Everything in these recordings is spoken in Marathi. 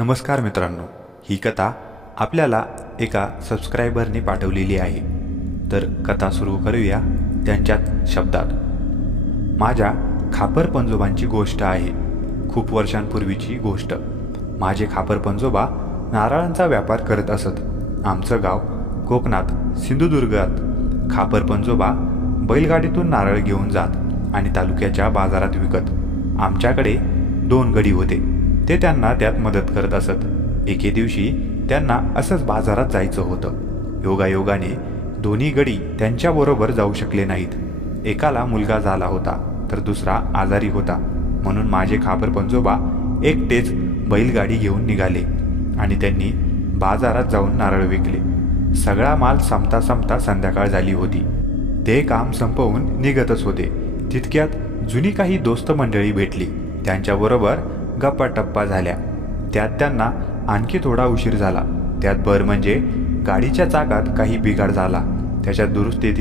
नमस्कार मित्रांनो, ही कथा आपल्याला एका सबस्क्रायबरने पाठवलेली आहे. तर कथा सुरू करूया त्यांच्याच शब्दात. माझ्या खापर पंजोबांची गोष्ट आहे. खूप वर्षांपूर्वीची गोष्ट. माझे खापर पंजोबा नारळांचा व्यापार करत असत. आमचं गाव कोकणात सिंधुदुर्गात. खापर पंजोबा बैलगाडीतून नारळ घेऊन जात आणि तालुक्याच्या बाजारात विकत. आमच्याकडे 2 गडी होते. ते त्यांना त्यात मदत करत असत. एके दिवशी त्यांना असंच बाजारात जायचं होतं. योगायोगाने दोन्ही गडी त्यांच्याबरोबर जाऊ शकले नाहीत. एकाला मुलगा झाला होता तर दुसरा आजारी होता. म्हणून माझे खापर पंजोबा एकटेच बैलगाडी घेऊन निघाले आणि त्यांनी बाजारात जाऊन नारळ विकले. सगळा माल संपता संपता संध्याकाळ झाली होती. ते काम संपवून निघतच होते. तितक्यात जुनी काही दोस्त मंडळी भेटली. त्यांच्याबरोबर गप्पा टप्पा झाल्या. त्यात त्यांना आणखी थोडा उशीर झाला. त्यात भर म्हणजे गाडीच्या चाकात काही बिघाड झाला. त्याच्या दुरुस्तीत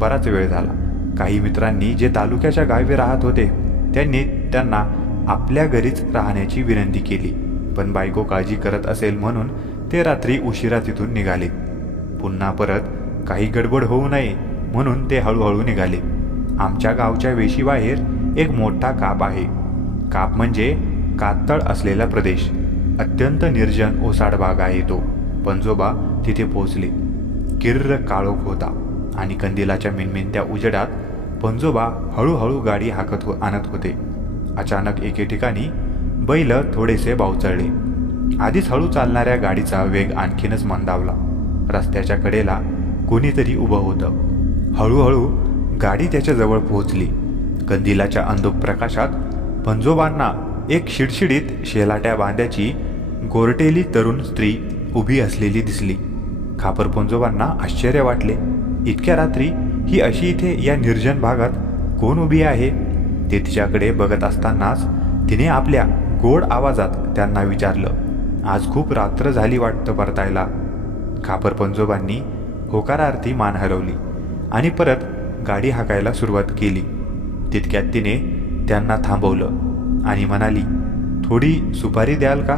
बराच वेळ झाला. काही मित्रांनी जे तालुक्याच्या गावी राहत होते त्यांनी त्यांना आपल्या घरीच राहण्याची विनंती केली. पण बायको काळजी करत असेल म्हणून ते रात्री उशिरा तिथून निघाले. पुन्हा परत काही गडबड होऊ नये म्हणून ते हळूहळू निघाले. आमच्या गावच्या वेशीबाहेर एक मोठा काप आहे. काप म्हणजे कातळ असलेला प्रदेश. अत्यंत निर्जन ओसाड भाग आहे तो. पंजोबा तिथे पोहोचले. किर्र काळोख होता आणि कंदिलाच्या मिनमिनत्या उजेडात पंजोबा हळूहळू गाडी आणत होते. अचानक एके ठिकाणी बैल थोडेसे बावचळले. आधीच हळू चालणाऱ्या गाडीचा वेग आणखीनच मंदावला. रस्त्याच्या कडेला कोणीतरी उभं होतं. हळूहळू गाडी त्याच्याजवळ पोहोचली. कंदिलाच्या अंधुक प्रकाशात पंजोबांना एक शिडशिडीत शेलाट्या बांध्याची गोरटेली तरुण स्त्री उभी असलेली दिसली. खापर पंजोबांना आश्चर्य वाटले. इतक्या रात्री ही अशी इथे या निर्जन भागात कोण उभी आहे? ते तिच्याकडे बघत असतानाच तिने आपल्या गोड आवाजात त्यांना विचारलं, आज खूप रात्र झाली वाटतं परतायला. खापर पंजोबांनी होकारार्थी मान हलवली आणि परत गाडी हाकायला सुरुवात केली. तितक्यात तिने त्यांना थांबवलं आणि म्हणाली, थोडी सुपारी द्याल का?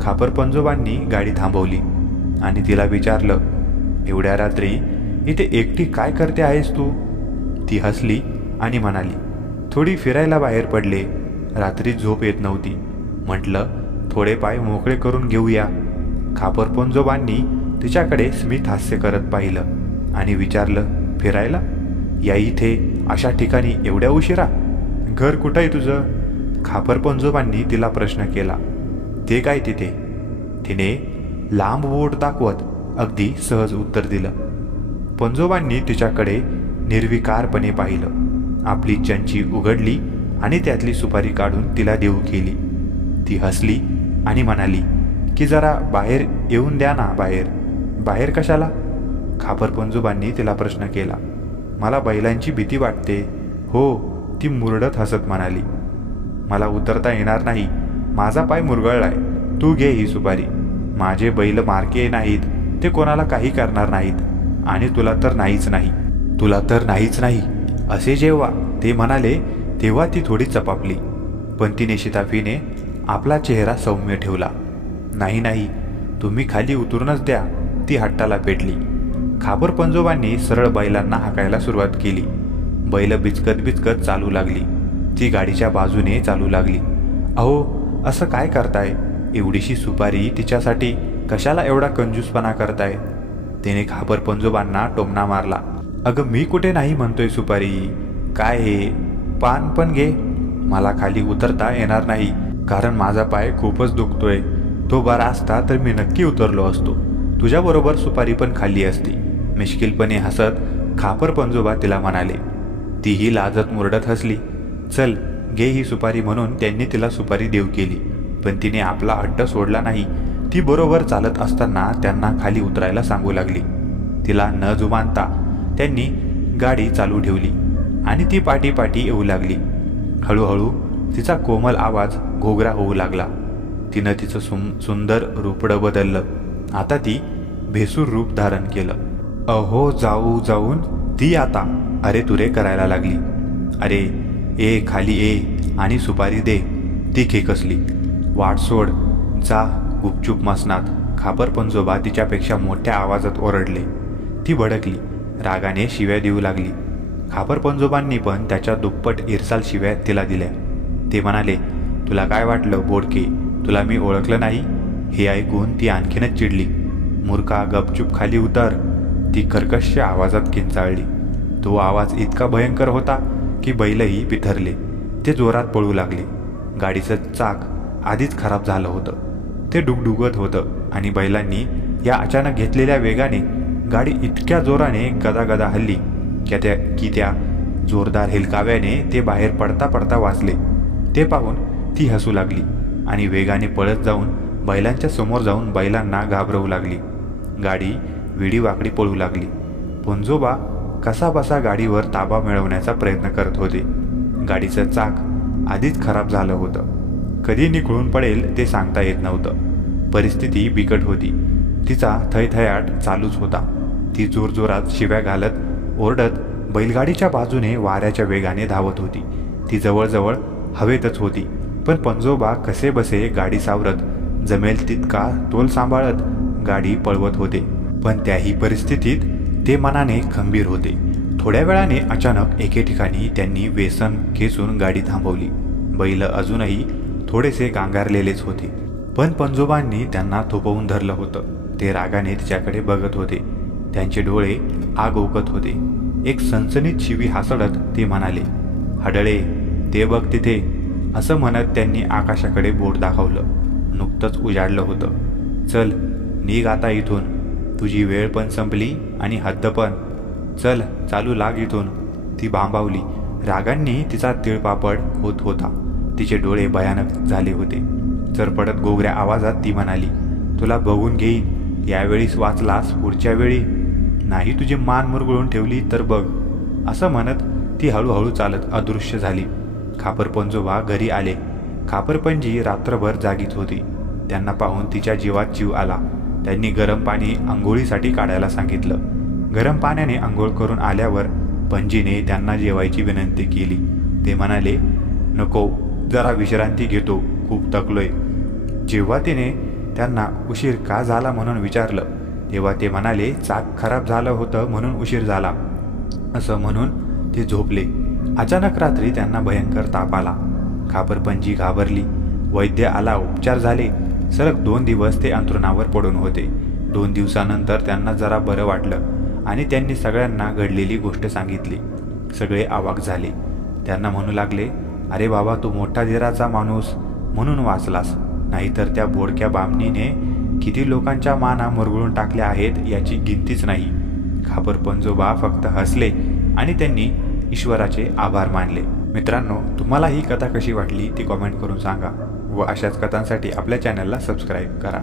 खापर पंजोबांनी गाडी थांबवली आणि तिला विचारलं, एवढ्या रात्री इथे एकटी काय करते आहेस तू? ती हसली आणि म्हणाली, थोडी फिरायला बाहेर पडले. रात्री झोप येत नव्हती. म्हटलं थोडे पाय मोकळे करून घेऊया. खापर पंजोबांनी तिच्याकडे स्मित हास्य करत पाहिलं आणि विचारलं, फिरायला? या इथे अशा ठिकाणी एवढ्या उशिरा? घर कुठं आहे तुझं? खापर पंजोबांनी तिला प्रश्न केला. ते काय तिथे? तिने लांब बोट दाखवत अगदी सहज उत्तर दिलं. पंजोबांनी तिच्याकडे निर्विकारपणे पाहिलं. आपली चंची उघडली आणि त्यातली सुपारी काढून तिला देऊ केली. ती हसली आणि म्हणाली की जरा बाहेर येऊन द्या ना. बाहेर कशाला? खापर पंजोबांनी तिला प्रश्न केला. मला बैलांची भीती वाटते. हो, ती मुरडत हसत म्हणाली. मला उतरता येणार नाही. माझा पाय मुरगळलाय. तू घे ही सुपारी. माझे बैल मारके नाहीत. ते कोणाला काही करणार नाहीत आणि तुला तर नाहीच नाही. असे जेव्हा ते म्हणाले तेव्हा ती थोडी चपापली. पण तिने शिताफीने आपला चेहरा सौम्य ठेवला. नाही, तुम्ही खाली उतरूनच द्या. ती हट्टाला पेटली. खापर पंजोबांनी सरळ बैलांना हाकायला सुरुवात केली. बैल बिचकत चालू लागली. ती गाडीच्या बाजूने चालू लागली. अहो, असं काय करताय? एवढीशी सुपारी तिच्यासाठी कशाला एवढा कंजूसपणा करताय? तिने खापर पंजोबांना टोमणा मारला. अगं, मी कुठे नाही म्हणतोय सुपारी. काय हे? पान पण घे. मला खाली उतरता येणार नाही कारण माझा पाय खूपच दुखतोय. तो बरा असता तर मी नक्की उतरलो असतो. तुझ्याबरोबर सुपारी पण खाल्ली असती. मिश्किलपणे हसत खापर पंजोबा तिला म्हणाले. तीही लाजत मुरडत हसली. चल घे ही सुपारी म्हणून त्यांनी तिला सुपारी देऊ केली. पण तिने आपला हट्ट सोडला नाही. ती बरोबर चालत असताना त्यांना खाली उतरायला सांगू लागली. तिला न जुमानता त्यांनी गाडी चालू ठेवली आणि ती पाठी येऊ लागली. हळूहळू तिचा कोमल आवाज घोगरा होऊ लागला. तिनं तिचं सुंदर रूपडं बदललं. आता ती भेसूर रूप धारण केलं. अहो, जाऊन ती आता अरे तुरे करायला लागली. अरे खाली ये आणि सुपारी दे. ती खेकसली. वाट सोड. जा गुपचूप मसनात, खापर पंजोबा तिच्यापेक्षा मोठ्या आवाजात ओरडले. ती भडकली, रागाने शिव्या देऊ लागली. खापर पंजोबांनी पण त्याच्या दुप्पट इरसाल शिव्या तिला दिल्या. ते म्हणाले, तुला काय वाटलं बोडके, तुला मी ओळखलं नाही? हे ऐकून ती आणखीनच चिडली. मूर्खा, गपचूप खाली उतर, ती कर्कश आवाजात किंचाळली. तो आवाज इतका भयंकर होता की बैलही बिथरले. ते जोरात पळू लागले. गाडीचं चाक आधीच खराब झालं होतं. ते डुगडुगत होतं आणि बैलांनी या अचानक घेतलेल्या वेगाने गाडी इतक्या जोराने गदागदा हल्ली की त्या जोरदार हेलकाव्याने ते बाहेर पडता पडता वाचले. ते पाहून ती हसू लागली आणि वेगाने पळत जाऊन बैलांच्या समोर जाऊन बैलांना घाबरवू लागली. गाडी वेडीवाकडी पळू लागली. पंजोबा कसाबसा गाडीवर ताबा मिळवण्याचा प्रयत्न करत होते. गाडीचं चाक आधीच खराब झालं होतं. कधी निखळून पडेल ते सांगता येत नव्हतं. परिस्थिती बिकट होती. तिचा थैथयाट चालूच होता. ती जोरजोरात शिव्या घालत ओरडत बैलगाडीच्या बाजूने वाऱ्याच्या वेगाने धावत होती. ती जवळजवळ हवेतच होती, पण पंजोबा कसे बसे गाडी सावरत जमेल तितका तोल सांभाळत गाडी पळवत होते. पण त्याही परिस्थितीत ते मनाने खंबीर होते. थोड्या वेळाने अचानक एके ठिकाणी त्यांनी वेसन खेचून गाडी थांबवली. बैल अजूनही थोडेसे गांगारलेलेच होते, पण पंजोबांनी त्यांना थोपवून धरलं होतं. ते रागाने तिच्याकडे बघत होते. त्यांचे डोळे आग ओकत होते. एक सनसनीत शिवी हासडत ते म्हणाले, हडळे, ते बघ तिथे, असं म्हणत त्यांनी आकाशाकडे बोट दाखवलं. नुकतंच उजाडलं होतं. चल निघ आता इथून, तुझी वेळ पण संपली आणि हद्द पण. चल चालू लाग इथून. ती भांबावली. रागांनी तिचा तिळपापड होत होता. तिचे डोळे भयानक झाले होते. चरपडत गोगऱ्या आवाजात ती म्हणाली, तुला बघून घेईन. यावेळीस वाचलास, पुढच्या वेळी नाही तुझी मान मुरगळून ठेवली तर बघ. असं म्हणत ती हळूहळू चालत अदृश्य झाली. खापर पंजोबा घरी आले. खापरपंजी रात्रभर जागीच होती. त्यांना पाहून तिच्या जीवात जीव आला. त्यांनी गरम पाणी आंघोळीसाठी काढायला सांगितलं. गरम पाण्याने आंघोळ करून आल्यावर पंजीने त्यांना जेवायची विनंती केली. ते म्हणाले, नको, जरा विश्रांती घेतो, खूप थकलोय. जेव्हा तिने त्यांना उशीर का झाला म्हणून विचारलं, तेव्हा ते म्हणाले, चाक खराब झालं होतं म्हणून उशीर झाला. असं म्हणून ते झोपले. अचानक रात्री त्यांना भयंकर ताप आला. खापरपंजी घाबरली. वैद्य आला, उपचार झाले. सलग 2 दिवस ते अंथरुणावर पडून होते. 2 दिवसानंतर त्यांना जरा बरं वाटलं आणि त्यांनी सगळ्यांना घडलेली गोष्ट सांगितली. सगळे अवाक झाले. त्यांना म्हणू लागले, अरे बाबा, तू मोठा धीराचा माणूस म्हणून वाचलास, नाहीतर त्या बोडक्या बामणीने किती लोकांच्या माना मुरगळून टाकल्या आहेत याची गिनतीच नाही. खापर पंजोबा फक्त हसले आणि त्यांनी ईश्वराचे आभार मानले. मित्रांनो, तुम्हाला ही कथा कशी वाटली ती कमेंट करून सांगा व अशाच कथांसाठी आपल्या चॅनलला सबस्क्राईब करा.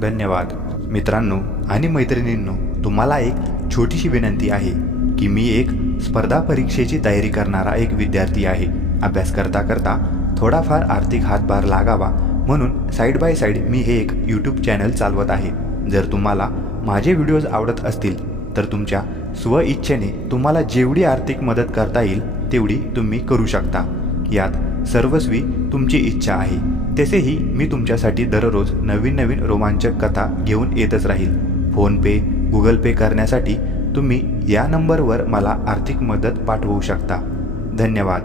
धन्यवाद. मित्रांनो आणि मैत्रिणींनो, तुम्हाला एक छोटीशी विनंती आहे की मी एक स्पर्धा परीक्षेची तयारी करणारा एक विद्यार्थी आहे. अभ्यास करता करता थोडाफार आर्थिक हातभार लागावा म्हणून साईड बाय साईड मी हे एक यूट्यूब चॅनल चालवत आहे. जर तुम्हाला माझे व्हिडिओज आवडत असतील तर तुमच्या स्वइच्छेने तुम्हाला जेवढी आर्थिक मदत करता येईल तेवढी तुम्ही करू शकता. यात सर्वस्वी तुमची इच्छा आहे. तसेही मी तुमच्यासाठी दररोज नवीन नवीन रोमांचक कथा घेऊन येतच राहील. फोनपे, गुगल पे करण्यासाठी तुम्ही या नंबरवर मला आर्थिक मदत पाठवू शकता. धन्यवाद.